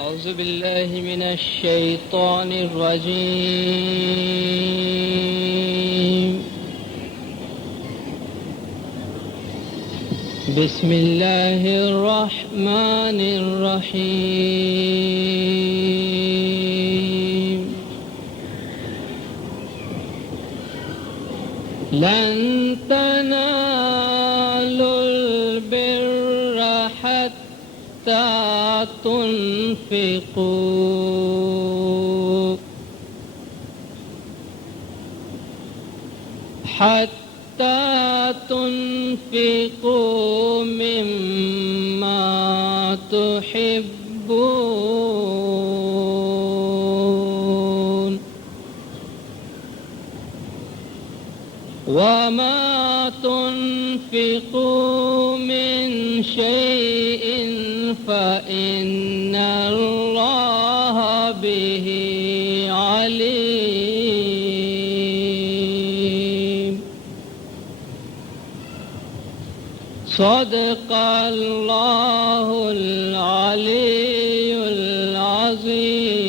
أعوذ بالله من الشيطان الرجيم. بسم الله الرحمن الرحيم. لن تنالوا البر حتى تنفقوا مما تحبون وما تنفقوا من شيء فإن الله به عليم. صدق الله العلي العظيم.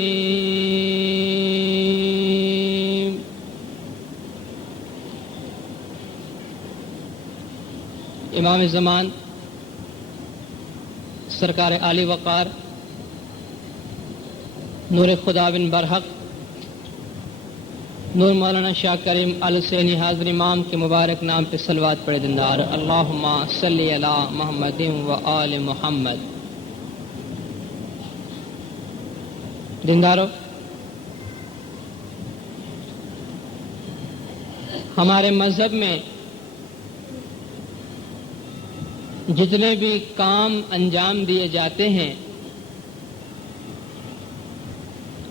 امام زمان سرکار عالی وقار نور خدا بن برحق نور مولانا شاہ کریم الحسینی حاضر امام کے مبارک نام پہ صلوات پڑھے دندار. اللہم صلی علی محمد و آل محمد. دندارو، ہمارے مذہب میں جتنے بھی کام انجام دیے جاتے ہیں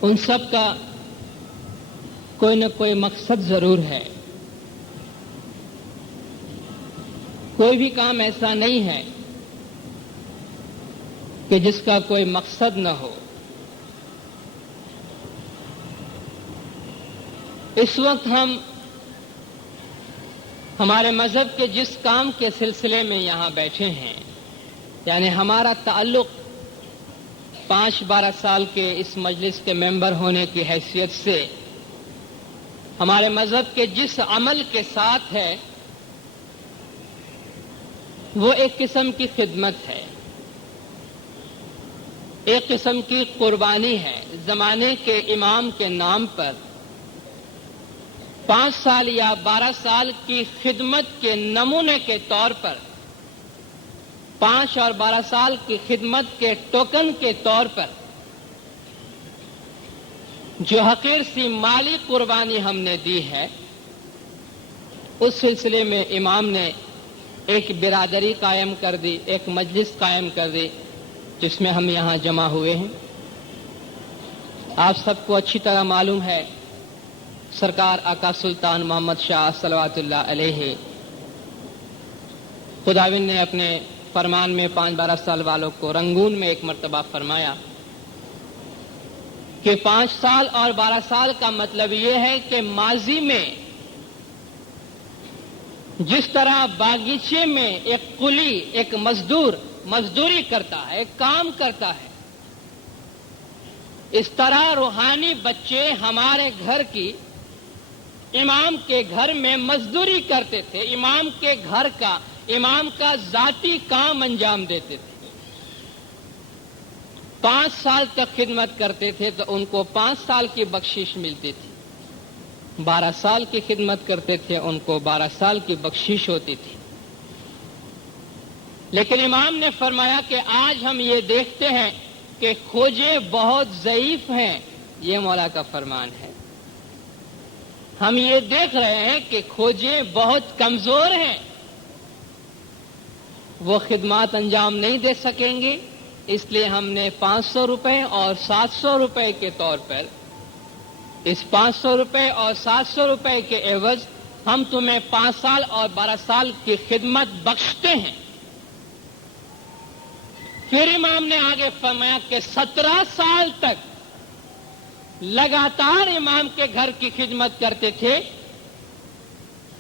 ان سب کا کوئی نہ کوئی مقصد ضرور ہے. کوئی بھی کام ایسا نہیں ہے کہ جس کا کوئی مقصد نہ ہو. اس وقت ہم ہمارے مذہب کے جس کام کے سلسلے میں یہاں بیٹھے ہیں، یعنی ہمارا تعلق 5-12 سال کے اس مجلس کے ممبر ہونے کی حیثیت سے ہمارے مذہب کے جس عمل کے ساتھ ہے وہ ایک قسم کی خدمت ہے، ایک قسم کی قربانی ہے. زمانے کے امام کے نام پر 5 سال یا 12 سال کی خدمت کے نمونے کے طور پر 5 اور 12 سال کی خدمت کے ٹوکن کے طور پر جو حقیر سی مالی قربانی ہم نے دی ہے، اس سلسلے میں امام نے ایک برادری قائم کر دی، ایک مجلس قائم کر دی جس میں ہم یہاں جمع ہوئے ہیں. آپ سب کو اچھی طرح معلوم ہے سرکار آقا سلطان محمد شاہ صلوات اللہ علیہ خداوند نے اپنے فرمان میں 5-12 سال والوں کو رنگون میں ایک مرتبہ فرمایا کہ 5 سال اور 12 سال کا مطلب یہ ہے کہ ماضی میں جس طرح باغیچے میں ایک قلی، ایک مزدور مزدوری کرتا ہے، ایک کام کرتا ہے، اس طرح روحانی بچے ہمارے گھر کی امام کے گھر میں مزدوری کرتے تھے، امام کے گھر کا، امام کا ذاتی کام انجام دیتے تھے. 5 سال تک خدمت کرتے تھے تو ان کو 5 سال کی بخشش ملتی تھی. 12 سال کی خدمت کرتے تھے ان کو 12 سال کی بخشش ہوتی تھی. لیکن امام نے فرمایا کہ آج ہم یہ دیکھتے ہیں کہ کھوجے بہت ضعیف ہیں. یہ مولا کا فرمان ہے. ہم یہ دیکھ رہے ہیں کہ کھوجے بہت کمزور ہیں، وہ خدمات انجام نہیں دے سکیں گے. اس لیے ہم نے 500 روپے اور 700 روپے کے طور پر اس 500 روپے اور 700 روپے کے عوض ہم تمہیں 5 سال اور 12 سال کی خدمت بخشتے ہیں. پھر امام نے آگے فرمایا کہ 17 سال تک لگاتار امام کے گھر کی خدمت کرتے تھے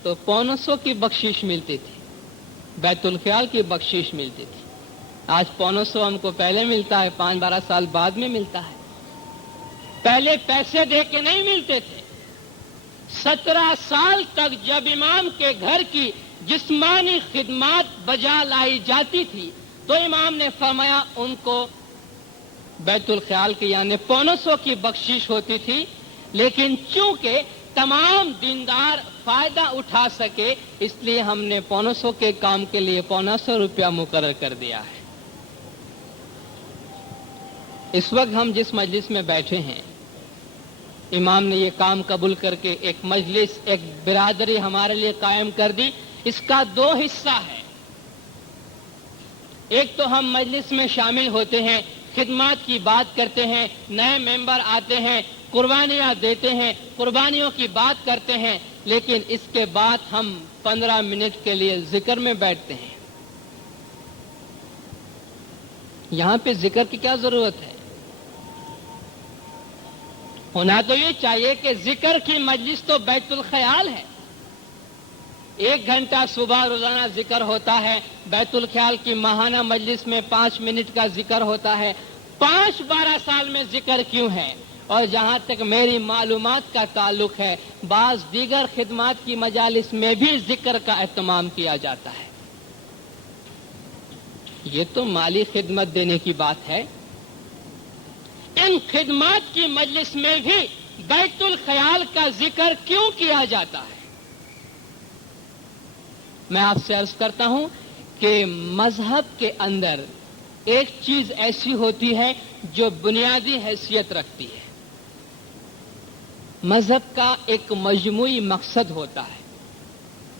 تو 500 کی بخشش ملتی تھی، بیت الخیال کی بخشش ملتی تھی. آج 500 ہم کو پہلے ملتا ہے، 5-12 سال بعد میں ملتا ہے۔ پہلے پیسے دے کے نہیں ملتے تھے۔ 17 سال تک جب امام کے گھر کی جسمانی خدمات بجا لائی جاتی تھی تو امام نے فرمایا ان کو بیت الخیال کی یعنی 500 کی بخشش ہوتی تھی، لیکن چونکہ تمام دیندار فائدہ اٹھا سکے اس لیے ہم نے 500 کے کام کے لیے 500 روپیہ مقرر کر دیا ہے۔ اس وقت ہم جس مجلس میں بیٹھے ہیں، امام نے یہ کام قبول کر کے ایک مجلس، ایک برادری ہمارے لیے قائم کر دی۔ اس کا 2 حصہ ہے۔ ایک تو ہم مجلس میں شامل ہوتے ہیں، خدمات کی بات کرتے ہیں، نئے ممبر آتے ہیں، قربانیاں دیتے ہیں، قربانیوں کی بات کرتے ہیں، لیکن اس کے بعد ہم 15 منٹ کے لیے ذکر میں بیٹھتے ہیں۔ یہاں پہ ذکر کی کیا ضرورت ہے؟ ہونا تو یہ چاہیے کہ ذکر کی مجلس تو بیت الخیال ہے۔ 1 گھنٹہ صبح روزانہ ذکر ہوتا ہے، بیت الخیال کی ماہانہ مجلس میں 5 منٹ کا ذکر ہوتا ہے۔ 5-12 سال میں ذکر کیوں ہے؟ اور جہاں تک میری معلومات کا تعلق ہے، بعض دیگر خدمات کی مجالس میں بھی ذکر کا اہتمام کیا جاتا ہے۔ یہ تو مالی خدمت دینے کی بات ہے۔ ان خدمات کی مجلس میں بھی بیت الخیال کا ذکر کیوں کیا جاتا ہے؟ میں آپ سے عرض کرتا ہوں کہ مذہب کے اندر ایک چیز ایسی ہوتی ہے جو بنیادی حیثیت رکھتی ہے۔ مذہب کا ایک مجموعی مقصد ہوتا ہے۔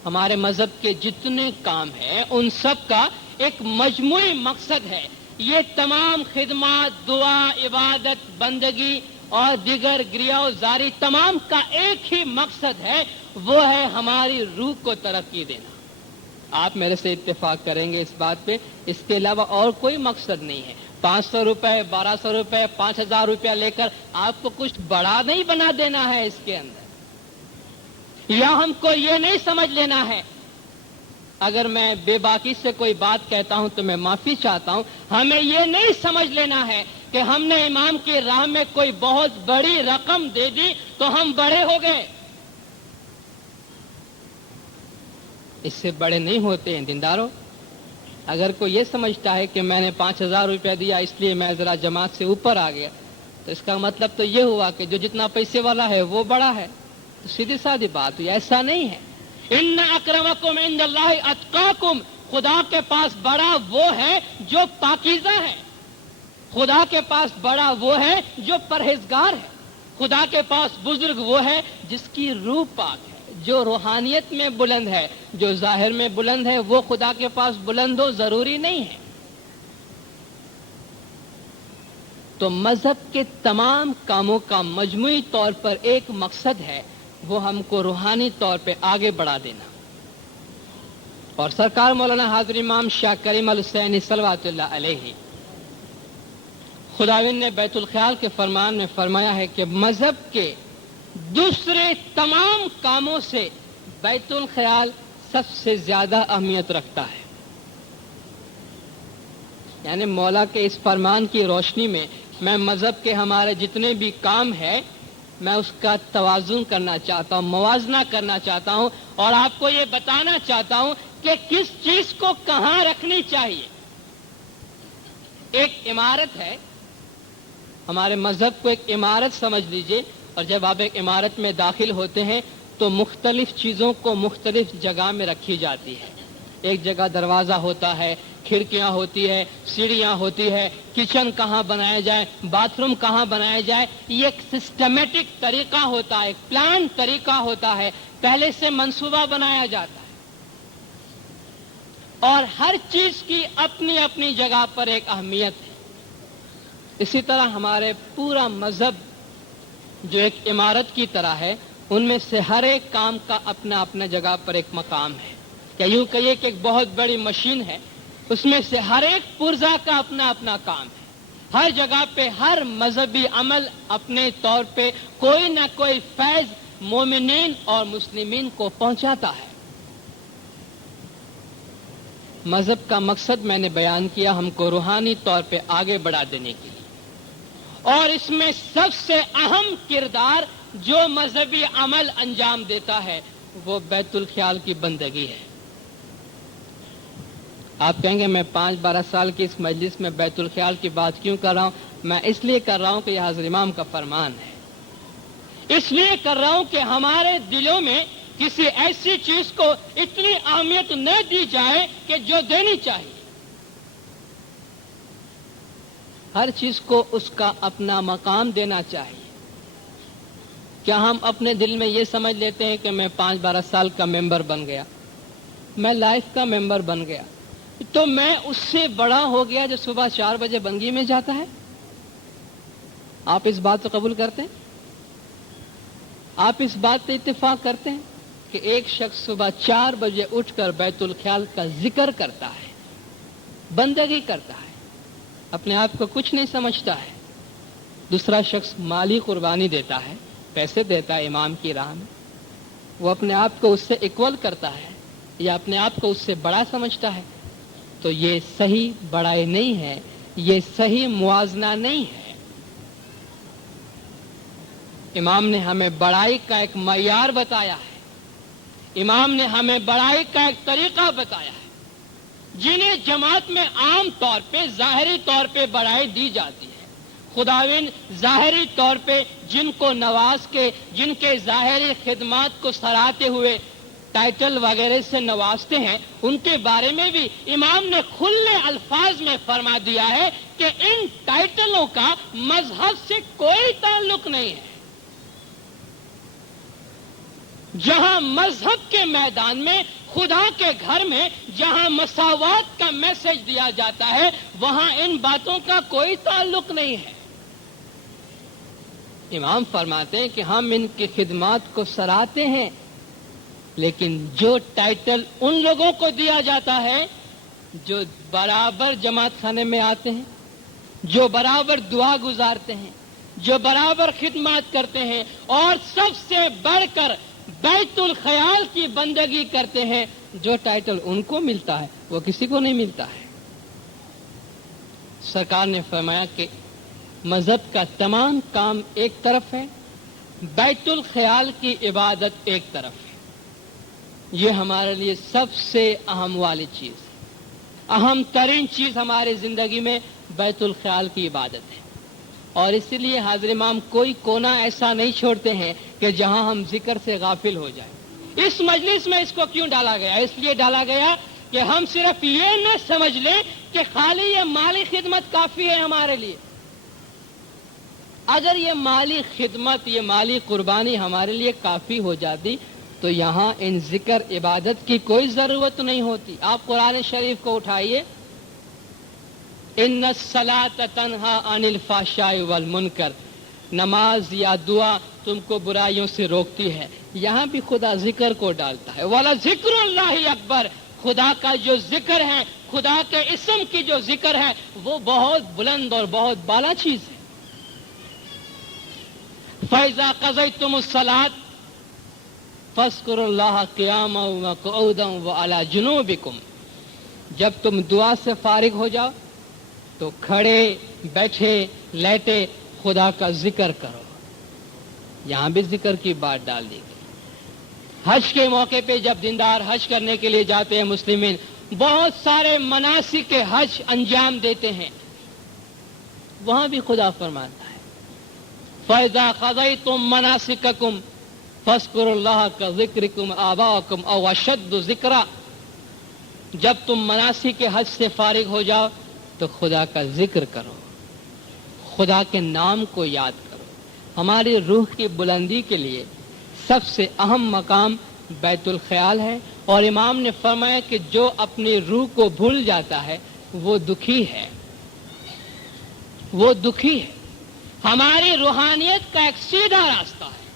ہمارے مذہب کے جتنے کام ہیں ان سب کا ایک مجموعی مقصد ہے۔ یہ تمام خدمات، دعا، عبادت، بندگی اور دیگر گریہ و زاری تمام کا ایک ہی مقصد ہے، وہ ہے ہماری روح کو ترقی دینا۔ آپ میرے سے اتفاق کریں گے اس بات پہ، اس کے علاوہ اور کوئی مقصد نہیں ہے۔ 500 روپے، 1200 روپے، 5000 روپیہ لے کر آپ کو کچھ بڑا نہیں بنا دینا ہے اس کے اندر، یا ہم کو یہ نہیں سمجھ لینا ہے۔ اگر میں بے باکی سے کوئی بات کہتا ہوں تو میں معافی چاہتا ہوں۔ ہمیں یہ نہیں سمجھ لینا ہے کہ ہم نے امام کی راہ میں کوئی بہت بڑی رقم دے دی تو ہم بڑے ہو گئے۔ اس سے بڑے نہیں ہوتے ہیں دینداروں۔ اگر کوئی یہ سمجھتا ہے کہ میں نے 5000 روپیہ دیا اس لیے میں ذرا جماعت سے اوپر آ گیا، تو اس کا مطلب تو یہ ہوا کہ جو جتنا پیسے والا ہے وہ بڑا ہے۔ تو سیدھی سادھی بات ہوئی، ایسا نہیں ہے۔ ان اکرمکم عند اللہ اتقاکم، خدا کے پاس بڑا وہ ہے جو پاکیزہ ہے، خدا کے پاس بڑا وہ ہے جو پرہیزگار ہے، خدا کے پاس بزرگ وہ ہے جس کی روح پاک ہے، جو روحانیت میں بلند ہے۔ جو ظاہر میں بلند ہے وہ خدا کے پاس بلند ہو ضروری نہیں ہے۔ تو مذہب کے تمام کاموں کا مجموعی طور پر ایک مقصد ہے، وہ ہم کو روحانی طور پہ آگے بڑھا دینا۔ اور سرکار مولانا حاضر امام شاہ کریم الحسینی صلوات اللہ علیہ، خداوند نے بیت الخیال کے فرمان میں فرمایا ہے کہ مذہب کے دوسرے تمام کاموں سے بیت الخیال سب سے زیادہ اہمیت رکھتا ہے۔ یعنی مولا کے اس فرمان کی روشنی میں میں مذہب کے ہمارے جتنے بھی کام ہیں میں اس کا توازن کرنا چاہتا ہوں، موازنہ کرنا چاہتا ہوں، اور آپ کو یہ بتانا چاہتا ہوں کہ کس چیز کو کہاں رکھنی چاہیے۔ ایک عمارت ہے، ہمارے مذہب کو ایک عمارت سمجھ لیجئے، اور جب آپ ایک عمارت میں داخل ہوتے ہیں تو مختلف چیزوں کو مختلف جگہ میں رکھی جاتی ہے۔ ایک جگہ دروازہ ہوتا ہے، کھڑکیاں ہوتی ہے، سیڑھیاں ہوتی ہے، کچن کہاں بنایا جائے، باتھ روم کہاں بنایا جائے، یہ ایک سسٹمیٹک طریقہ ہوتا ہے، ایک پلان طریقہ ہوتا ہے، پہلے سے منصوبہ بنایا جاتا ہے، اور ہر چیز کی اپنی اپنی جگہ پر ایک اہمیت ہے۔ اسی طرح ہمارے پورا مذہب جو ایک عمارت کی طرح ہے، ان میں سے ہر ایک کام کا اپنا اپنا جگہ پر ایک مقام ہے، یا یوں کہیے کہ ایک بہت بڑی مشین ہے، اس میں سے ہر ایک پرزہ کا اپنا اپنا کام ہے۔ ہر جگہ پہ ہر مذہبی عمل اپنے طور پہ کوئی نہ کوئی فیض مومنین اور مسلمین کو پہنچاتا ہے۔ مذہب کا مقصد میں نے بیان کیا ہم کو روحانی طور پہ آگے بڑھا دینے کے لیے، اور اس میں سب سے اہم کردار جو مذہبی عمل انجام دیتا ہے وہ بیت الخیال کی بندگی ہے۔ آپ کہیں گے میں 5-12 سال کی اس مجلس میں بیت الخیال کی بات کیوں کر رہا ہوں؟ میں اس لیے کر رہا ہوں کہ یہ حضرت امام کا فرمان ہے، اس لیے کر رہا ہوں کہ ہمارے دلوں میں کسی ایسی چیز کو اتنی اہمیت نہ دی جائے کہ جو دینی چاہیے۔ ہر چیز کو اس کا اپنا مقام دینا چاہیے۔ کیا ہم اپنے دل میں یہ سمجھ لیتے ہیں کہ میں 5-12 سال کا ممبر بن گیا، میں لائف کا ممبر بن گیا تو میں اس سے بڑا ہو گیا جو صبح 4 بجے بنگی میں جاتا ہے؟ آپ اس بات کو قبول کرتے ہیں؟ آپ اس بات پہ اتفاق کرتے ہیں کہ ایک شخص صبح 4 بجے اٹھ کر بیت الخیال کا ذکر کرتا ہے، بندگی کرتا ہے، اپنے آپ کو کچھ نہیں سمجھتا ہے؟ دوسرا شخص مالی قربانی دیتا ہے، پیسے دیتا ہے امام کی راہ میں، وہ اپنے آپ کو اس سے اکول کرتا ہے یا اپنے آپ کو اس سے بڑا سمجھتا ہے، تو یہ صحیح بڑائی نہیں ہے، یہ صحیح موازنہ نہیں ہے۔ امام نے ہمیں بڑائی کا ایک معیار بتایا ہے، امام نے ہمیں بڑائی کا ایک طریقہ بتایا ہے۔ جنہیں جماعت میں عام طور پہ ظاہری طور پہ بڑائی دی جاتی ہے، خداوند ظاہری طور پہ جن کو نواز کے، جن کے ظاہری خدمات کو سراہتے ہوئے ٹائٹل وغیرہ سے نوازتے ہیں، ان کے بارے میں بھی امام نے کھلے الفاظ میں فرما دیا ہے کہ ان ٹائٹلوں کا مذہب سے کوئی تعلق نہیں ہے۔ جہاں مذہب کے میدان میں، خدا کے گھر میں جہاں مساوات کا میسج دیا جاتا ہے، وہاں ان باتوں کا کوئی تعلق نہیں ہے۔ امام فرماتے ہیں کہ ہم ان کی خدمات کو سراہتے ہیں، لیکن جو ٹائٹل ان لوگوں کو دیا جاتا ہے جو برابر جماعت خانے میں آتے ہیں، جو برابر دعا گزارتے ہیں، جو برابر خدمات کرتے ہیں، اور سب سے بڑھ کر بیت الخیال کی بندگی کرتے ہیں، جو ٹائٹل ان کو ملتا ہے وہ کسی کو نہیں ملتا ہے۔ سرکار نے فرمایا کہ مذہب کا تمام کام ایک طرف ہے، بیت الخیال کی عبادت ایک طرف ہے۔ یہ ہمارے لیے سب سے اہم والی چیز ہے، اہم ترین چیز ہماری زندگی میں بیت الخیال کی عبادت ہے۔ اور اسی لیے حضرت امام کوئی کونا ایسا نہیں چھوڑتے ہیں کہ جہاں ہم ذکر سے غافل ہو جائیں۔ اس مجلس میں اس کو کیوں ڈالا گیا؟ اس لیے ڈالا گیا کہ ہم صرف یہ نہ سمجھ لیں کہ خالی یہ مالی خدمت کافی ہے ہمارے لیے۔ اگر یہ مالی خدمت، یہ مالی قربانی ہمارے لیے کافی ہو جاتی تو یہاں ان ذکر عبادت کی کوئی ضرورت نہیں ہوتی۔ آپ قرآن شریف کو اٹھائیے، ان الصلاۃ تنہا عن الفحشاء والمنکر، نماز یا دعا تم کو برائیوں سے روکتی ہے۔ یہاں بھی خدا ذکر کو ڈالتا ہے، وَلَذِکْرُ اللَّهِ اکبر، خدا کا جو ذکر ہے، خدا کے اسم کی جو ذکر ہے وہ بہت بلند اور بہت بالا چیز ہے۔ فَإِذَا قَضَيْتُمُ الصَّلَاةَ فَاذْكُرُوا اللَّهَ قِيَامًا وَقُعُودًا وَعَلَىٰ جُنُوبِكُمْ، جب تم دعا سے فارغ ہو جاؤ تو کھڑے بیٹھے لیٹے خدا کا ذکر کرو۔ یہاں بھی ذکر کی بات ڈال دی گئی۔ حج کے موقع پہ جب دیندار حج کرنے کے لیے جاتے ہیں مسلمین، بہت سارے مناسک حج انجام دیتے ہیں، وہاں بھی خدا فرماتا ہے فَإِذَا قَضَيْتُم مَّنَاسِكَكُمْ فَاذْكُرُوا اللَّهَ كَذِكْرِكُمْ آبَاءَكُمْ أَوْ أَشَدُّ ذِكْرًا، جب تم مناسک حج سے فارغ ہو جاؤ تو خدا کا ذکر کرو، خدا کے نام کو یاد کرو۔ ہماری روح کی بلندی کے لیے سب سے اہم مقام بیت الخیال ہے، اور امام نے فرمایا کہ جو اپنی روح کو بھول جاتا ہے وہ دکھی ہے، وہ دکھی ہے۔ ہماری روحانیت کا ایک سیدھا راستہ ہے،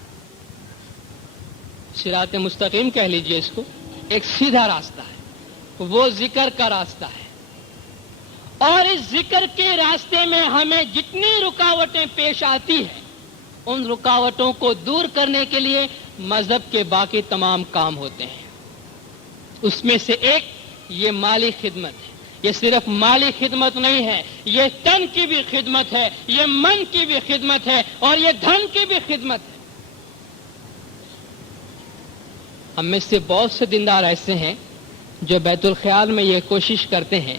صراط مستقیم کہہ لیجئے اس کو، ایک سیدھا راستہ ہے، وہ ذکر کا راستہ ہے۔ اور اس ذکر کے راستے میں ہمیں جتنی رکاوٹیں پیش آتی ہیں، ان رکاوٹوں کو دور کرنے کے لیے مذہب کے باقی تمام کام ہوتے ہیں۔ اس میں سے ایک یہ مالی خدمت ہے. یہ صرف مالی خدمت نہیں ہے، یہ تن کی بھی خدمت ہے، یہ من کی بھی خدمت ہے، اور یہ دھن کی بھی خدمت ہے. ہم میں سے بہت سے دیندار ایسے ہیں جو بیت الخیال میں یہ کوشش کرتے ہیں،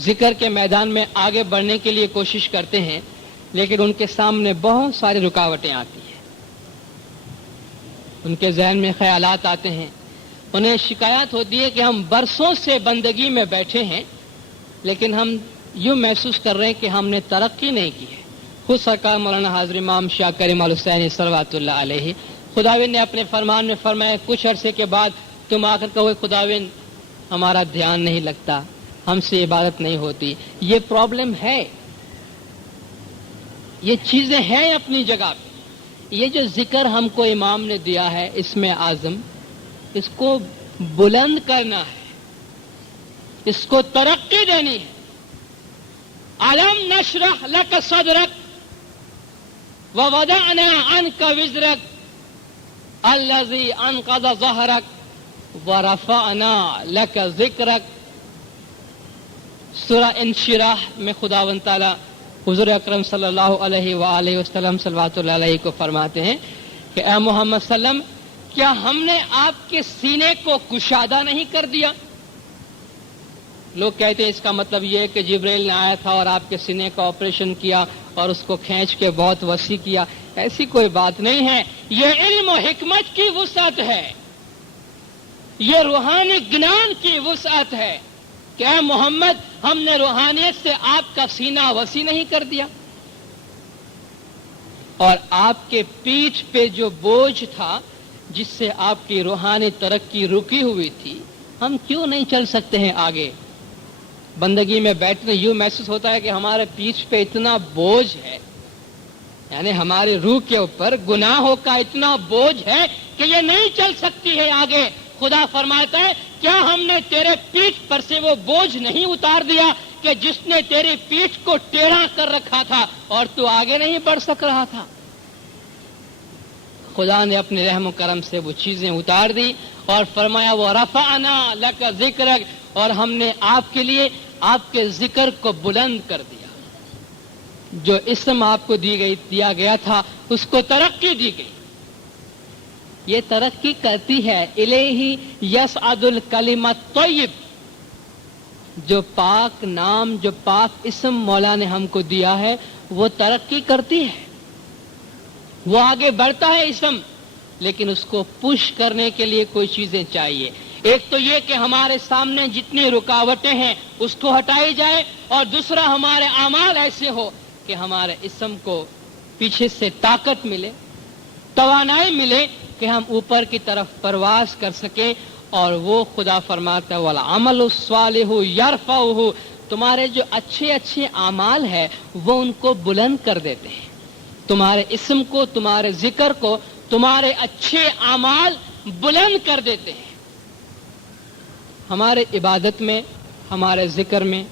ذکر کے میدان میں آگے بڑھنے کے لیے کوشش کرتے ہیں، لیکن ان کے سامنے بہت ساری رکاوٹیں آتی ہیں. ان کے ذہن میں خیالات آتے ہیں، انہیں شکایت ہوتی ہے کہ ہم برسوں سے بندگی میں بیٹھے ہیں، لیکن ہم یوں محسوس کر رہے ہیں کہ ہم نے ترقی نہیں کی ہے. خود سرکار مولانا حاضر امام شاہ کریم الحسینی صلوات اللہ علیہ خداوند نے اپنے فرمان میں فرمایا، کچھ عرصے کے بعد تم آ کر کہو خداوند ہمارا دھیان نہیں لگتا، ہم سے عبادت نہیں ہوتی. یہ پرابلم ہے، یہ چیزیں ہیں اپنی جگہ پہ. یہ جو ذکر ہم کو امام نے دیا ہے اس میں اعظم، اس کو بلند کرنا ہے، اس کو ترقی دینی ہے. الم نشرح لک صدرک ووضعنا عنک وزرک الذی انقض ظہرک ورفعنا لک ذکرک. سورہ انشراح میں خداوند تعالی حضور اکرم صلی اللہ علیہ وآلہ وسلم صلوات اللہ علیہ کو فرماتے ہیں کہ اے محمد صلی اللہ علیہ وسلم، کیا ہم نے آپ کے سینے کو کشادہ نہیں کر دیا؟ لوگ کہتے ہیں اس کا مطلب یہ ہے کہ جبرائیل نے آیا تھا اور آپ کے سینے کا آپریشن کیا اور اس کو کھینچ کے بہت وسیع کیا. ایسی کوئی بات نہیں ہے. یہ علم و حکمت کی وسعت ہے، یہ روحانی گنان کی وسعت ہے کہ اے محمد ہم نے روحانیت سے آپ کا سینہ وسیع نہیں کر دیا؟ اور آپ کے پیٹھ پہ جو بوجھ تھا جس سے آپ کی روحانی ترقی رکی ہوئی تھی، ہم کیوں نہیں چل سکتے ہیں آگے؟ بندگی میں بیٹھنے یوں محسوس ہوتا ہے کہ ہمارے پیٹھ پہ اتنا بوجھ ہے، یعنی ہماری روح کے اوپر گناہوں کا اتنا بوجھ ہے کہ یہ نہیں چل سکتی ہے آگے. خدا فرماتا ہے کیا ہم نے تیرے پیٹھ پر سے وہ بوجھ نہیں اتار دیا کہ جس نے تیری پیٹھ کو ٹیڑھا کر رکھا تھا اور تو آگے نہیں بڑھ سک رہا تھا؟ خدا نے اپنے رحم و کرم سے وہ چیزیں اتار دی اور فرمایا وہ رفعنا لک ذکرک، اور ہم نے آپ کے لیے آپ کے ذکر کو بلند کر دیا. جو اسم آپ کو دیا گیا تھا اس کو ترقی دی گئی. یہ ترقی کرتی ہے الیہ یصعد الکلم الطیب. جو پاک نام، جو پاک اسم مولا نے ہم کو دیا ہے وہ ترقی کرتی ہے، وہ آگے بڑھتا ہے اسم، لیکن اس کو پش کرنے کے لیے کوئی چیزیں چاہیے. ایک تو یہ کہ ہمارے سامنے جتنی رکاوٹیں ہیں اس کو ہٹائی جائے، اور دوسرا ہمارے اعمال ایسے ہو کہ ہمارے اسم کو پیچھے سے طاقت ملے، توانائی ملے کہ ہم اوپر کی طرف پرواز کر سکیں. اور وہ خدا فرماتا ہے والعمل الصالح یرفعہ، تمہارے جو اچھے اچھے اعمال ہیں وہ ان کو بلند کر دیتے ہیں. تمہارے اسم کو، تمہارے ذکر کو، تمہارے اچھے اعمال بلند کر دیتے ہیں. ہمارے عبادت میں، ہمارے ذکر میں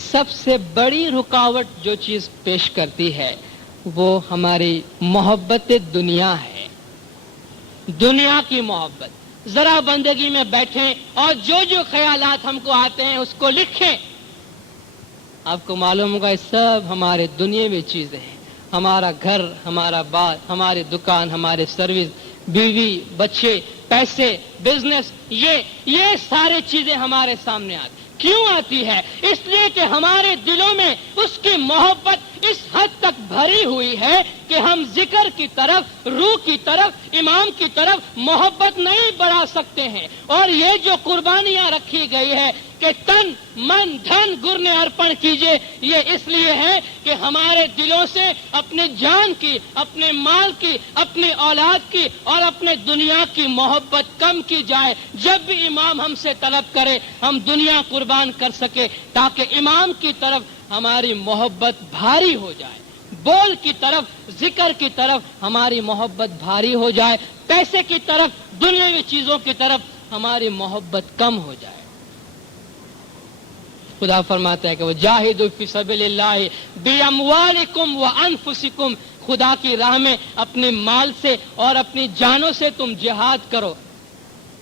سب سے بڑی رکاوٹ جو چیز پیش کرتی ہے وہ ہماری محبت دنیا ہے، دنیا کی محبت. ذرا بندگی میں بیٹھیں اور جو جو خیالات ہم کو آتے ہیں اس کو لکھیں. آپ کو معلوم ہوگا یہ سب ہمارے دنیاوی چیزیں ہیں. ہمارا گھر، ہمارا بار، ہماری دکان، ہمارے سروس، بیوی، بچے، پیسے، بزنس، یہ سارے چیزیں ہمارے سامنے آتی. کیوں آتی ہے؟ اس لیے کہ ہمارے دلوں میں اس کی محبت اس حد تک بھری ہوئی ہے کہ ہم ذکر کی طرف، روح کی طرف، امام کی طرف محبت نہیں بڑھا سکتے ہیں. اور یہ جو قربانیاں رکھی گئی ہے کہ تن من دھن گر نے ارپن کیجئے، یہ اس لیے ہے کہ ہمارے دلوں سے اپنے جان کی، اپنے مال کی، اپنی اولاد کی اور اپنے دنیا کی محبت کم کی جائے. جب بھی امام ہم سے طلب کرے ہم دنیا قربان کر سکے تاکہ امام کی طرف ہماری محبت بھاری ہو جائے، بول کی طرف، ذکر کی طرف ہماری محبت بھاری ہو جائے، پیسے کی طرف، دنیاوی چیزوں کی طرف ہماری محبت کم ہو جائے. خدا فرماتا ہے کہ وجاہدوا فی سبیل اللہ باموالکم وانفسکم، خدا کی راہ میں اپنے مال سے اور اپنی جانوں سے تم جہاد کرو.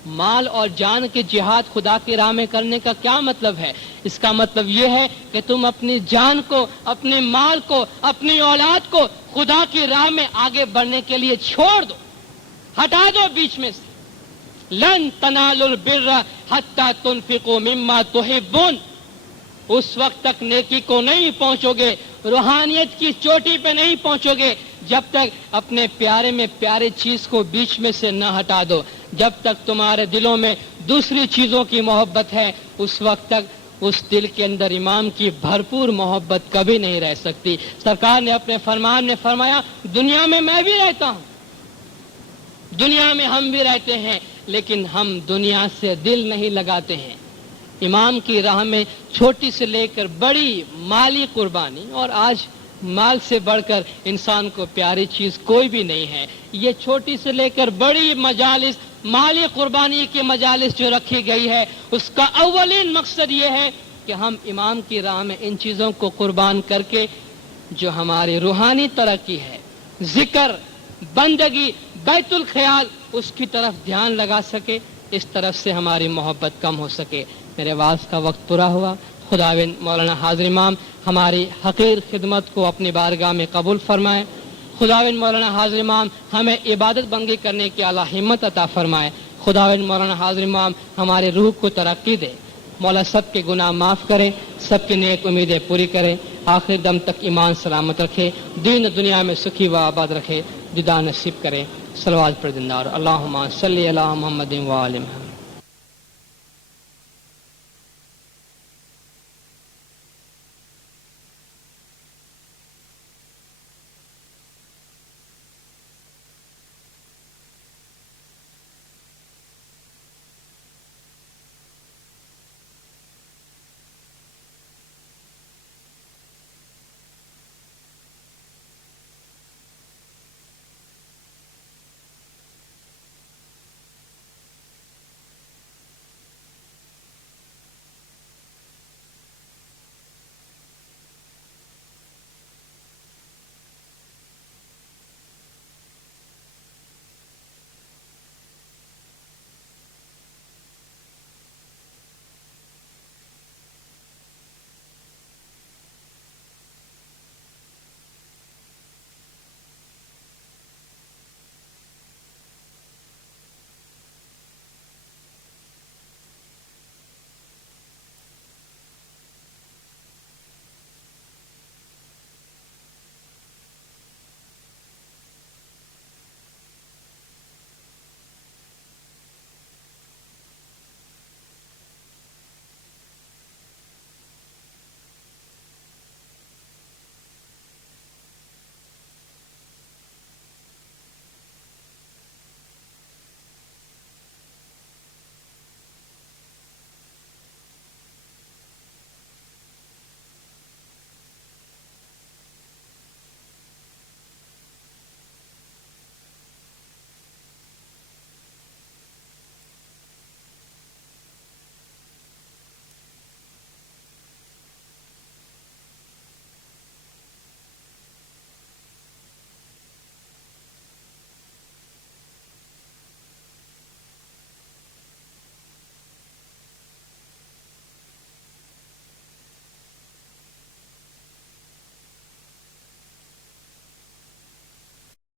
مال اور جان کے جہاد خدا کی راہ میں کرنے کا کیا مطلب ہے؟ اس کا مطلب یہ ہے کہ تم اپنی جان کو، اپنے مال کو، اپنی اولاد کو خدا کی راہ میں آگے بڑھنے کے لیے چھوڑ دو، ہٹا دو بیچ میں سے۔ لن تنالوا البر حتی تنفقوا مما تحبون، اس وقت تک نیکی کو نہیں پہنچو گے، روحانیت کی چوٹی پہ نہیں پہنچو گے جب تک اپنے پیارے میں پیارے چیز کو بیچ میں سے نہ ہٹا دو۔ جب تک تمہارے دلوں میں دوسری چیزوں کی محبت ہے، اس وقت تک اس دل کے اندر امام کی بھرپور محبت کبھی نہیں رہ سکتی۔ سرکار نے اپنے فرمان میں فرمایا، دنیا میں میں بھی رہتا ہوں، دنیا میں ہم بھی رہتے ہیں، لیکن ہم دنیا سے دل نہیں لگاتے ہیں۔ امام کی راہ میں چھوٹی سے لے کر بڑی مالی قربانی، اور آج مال سے بڑھ کر انسان کو پیاری چیز کوئی بھی نہیں ہے۔ یہ چھوٹی سے لے کر بڑی مجالس، مالی قربانی کی مجالس جو رکھی گئی ہے، اس کا اولین مقصد یہ ہے کہ ہم امام کی راہ میں ان چیزوں کو قربان کر کے جو ہماری روحانی ترقی ہے، ذکر، بندگی، بیت الخیال، اس کی طرف دھیان لگا سکے، اس طرف سے ہماری محبت کم ہو سکے۔ میرے واعظ کا وقت پورا ہوا۔ خداوند مولانا حاضر امام ہماری حقیر خدمت کو اپنی بارگاہ میں قبول فرمائے۔ خداوند مولانا حاضر امام ہمیں عبادت بندگی کرنے کی اعلیٰ ہمت عطا فرمائے۔ خداوند مولانا حاضر امام ہمارے روح کو ترقی دے۔ مولا سب کے گناہ معاف کرے، سب کی نیک امیدیں پوری کرے، آخر دم تک ایمان سلامت رکھے، دین دنیا میں سکھی و آباد رکھے، دیدار نصیب کرے۔ صلوات پر دندار، اللہم صلی علی محمد و آل محمد۔